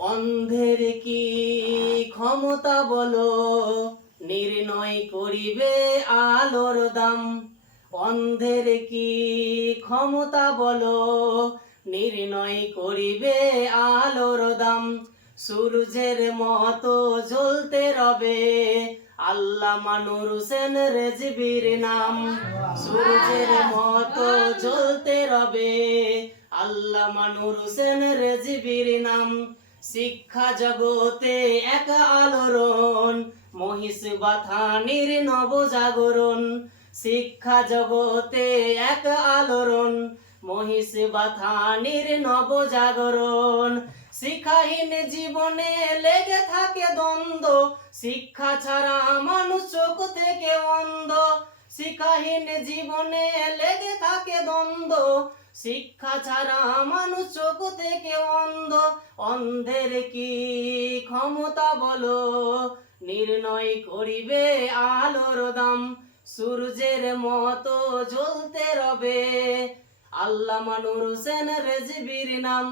অন্ধের কি ক্ষমতা বলো, নির্ণয় করিবে আলোর দাম। অন্ধের কি ক্ষমতা বলো, নির্ণয় করিবে আলোর দাম। সূর্যের মতো জ্বলতে রবে আল্লামা নূর হোসেন রেজভির নাম। সূর্যের মতো জ্বলতে রবে আল্লামা নূর হোসেন রেজভির নাম। শিক্ষা জগতে এক আলোড়ন, মহিষ বাথানির নবজাগরণ। শিক্ষা জগতে এক আলোড়ন, মহিষ বাথানির নবজাগরণ। শিক্ষাহীন জীবনে লেগে থাকে দ্বন্দ্ব, শিক্ষা ছাড়া মানুষ চোখ থেকে অন্ধ। শিক্ষাহীন জীবনে লেগে থাকে দ্বন্দ্ব, শিক্ষা ছাড়া মানুষ চোখ থেকে অন্ধ। অন্ধের কি ক্ষমতা বলো, নির্ণয় করিবে আলোর দাম। সূর্যের মতো জ্বলতে রবে আল্লামা নূর হোসেন রেজভির নাম।